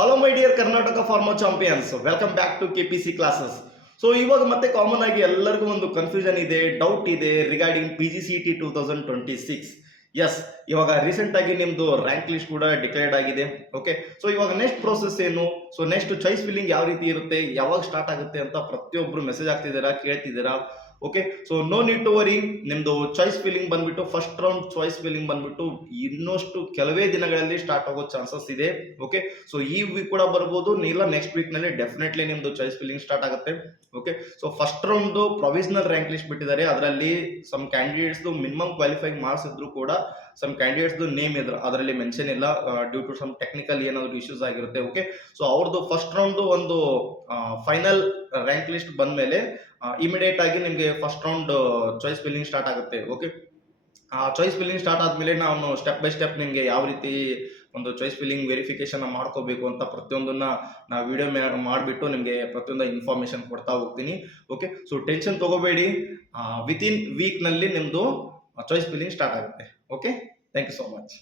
Hello my dear Karnataka farmer champions, welcome back to KPC classes. So ಇವಾಗ ಮತ್ತೆ common ಆಗಿ ಎಲ್ಲರಿಗೂ ಒಂದು ಕನ್ಫ್ಯೂಷನ್ ಇದೆ, ಡೌಟ್ ಇದೆ ರಿಗಾರ್ಡಿಂಗ್ PGCET 2026. ಎಸ್, ಇವಾಗ ರೀಸೆಂಟ್ ಆಗಿ ನಿಮ್ದು ರ್ಯಾಂಕ್ ಲಿಸ್ಟ್ ಕೂಡ ಡಿಕ್ಲೇರ್ಡ್ ಆಗಿದೆ. ಓಕೆ, ಸೊ ಇವಾಗ ನೆಕ್ಸ್ಟ್ ಪ್ರೋಸೆಸ್ ಏನು, ಸೊ ನೆಕ್ಸ್ಟ್ ಚಾಯ್ಸ್ ಫಿಲ್ಲಿಂಗ್ ಯಾವ ರೀತಿ ಇರುತ್ತೆ, ಯಾವಾಗ ಸ್ಟಾರ್ಟ್ ಆಗುತ್ತೆ ಅಂತ ಪ್ರತಿಯೊಬ್ರು ಮೆಸೇಜ್ ಆಗ್ತಿದ್ದೀರಾ, ಕೇಳ್ತಿದ್ದೀರಾ. Okay, so no need to worry. ನಿಮ್ದು ಚಾಯ್ಸ್ ಫಿಲ್ಲಿಂಗ್ ಬಂದ್ಬಿಟ್ಟು ಫಸ್ಟ್ ರೌಂಡ್ ಚಾಯ್ಸ್ ಫಿಲ್ಲಿಂಗ್ ಬಂದ್ಬಿಟ್ಟು ಇನ್ನಷ್ಟು ಕೆಲವೇ ದಿನಗಳಲ್ಲಿ ಸ್ಟಾರ್ಟ್ ಆಗೋ ಚಾನ್ಸಸ್ ಇದೆ. ಓಕೆ, ಸೊ ಈ ವೀಕ್ ಕೂಡ ಬರ್ಬೋದು, ಇಲ್ಲ ನೆಕ್ಸ್ಟ್ ವೀಕ್ ನಲ್ಲಿ ಡೆಫಿನೆಟ್ಲಿ ನಿಮ್ದು ಚಾಯ್ಸ್ ಫಿಲ್ಲಿಂಗ್ ಸ್ಟಾರ್ಟ್ ಆಗುತ್ತೆ. Okay, so first round provisional rank list ಬಿಟ್ಟಿದ್ದಾರೆ. ಅದರಲ್ಲಿ some candidates minimum qualifying marks ಇದ್ರು ಕೂಡ ಸಮ್ ಕ್ಯಾಂಡಿಡೇಟ್ಸ್ ನೇಮ್ ಇದ್ರ ಅದರಲ್ಲಿ ಮೆನ್ಷನ್ ಇಲ್ಲ, ಡ್ಯೂ ಟು ಸಮ್ ಟೆಕ್ನಿಕಲ್ ಏನಾದ್ರು ಇಶ್ಯೂಸ್ ಆಗಿರುತ್ತೆ. ಓಕೆ, ಸೊ ಅವ್ರದ್ದು ಫಸ್ಟ್ ರೌಂಡ್ ಒಂದು ಫೈನಲ್ ರ್ಯಾಂಕ್ ಲಿಸ್ಟ್ ಬಂದ್ಮೇಲೆ ಇಮಿಡಿಯೇಟ್ ಆಗಿ ನಿಮಗೆ first round choice filling start ಆಗುತ್ತೆ. ಓಕೆ, ಆ ಚಾಯ್ಸ್ ಫಿಲ್ಲಿಂಗ್ ಸ್ಟಾರ್ಟ್ ಆದ್ಮೇಲೆ ನಾನು ಸ್ಟೆಪ್ ಬೈ ಸ್ಟೆಪ್ ನಿಮಗೆ ಯಾವ ರೀತಿ ಒಂದು ಚಾಯ್ಸ್ ಫಿಲ್ಲಿಂಗ್ ವೆರಿಫಿಕೇಶನ್ ಮಾಡ್ಕೋಬೇಕು ಅಂತ ಪ್ರತಿಯೊಂದನ್ನ ನಾ ವಿಡಿಯೋ ಮಾಡಿಬಿಟ್ಟು ನಿಮಗೆ ಪ್ರತಿಯೊಂದು ಇನ್ಫಾರ್ಮೇಶನ್ ಕೊಡ್ತಾ ಹೋಗ್ತೀನಿ. ಓಕೆ, ಸೊ ಟೆನ್ಷನ್ ತಗೋಬೇಡಿ, ವಿತಿನ್ ವೀಕ್ ನಲ್ಲಿ ನಿಮ್ದು ಚಾಯ್ಸ್ ಫಿಲ್ಲಿಂಗ್ ಸ್ಟಾರ್ಟ್ ಆಗುತ್ತೆ. Okay, thank you so much.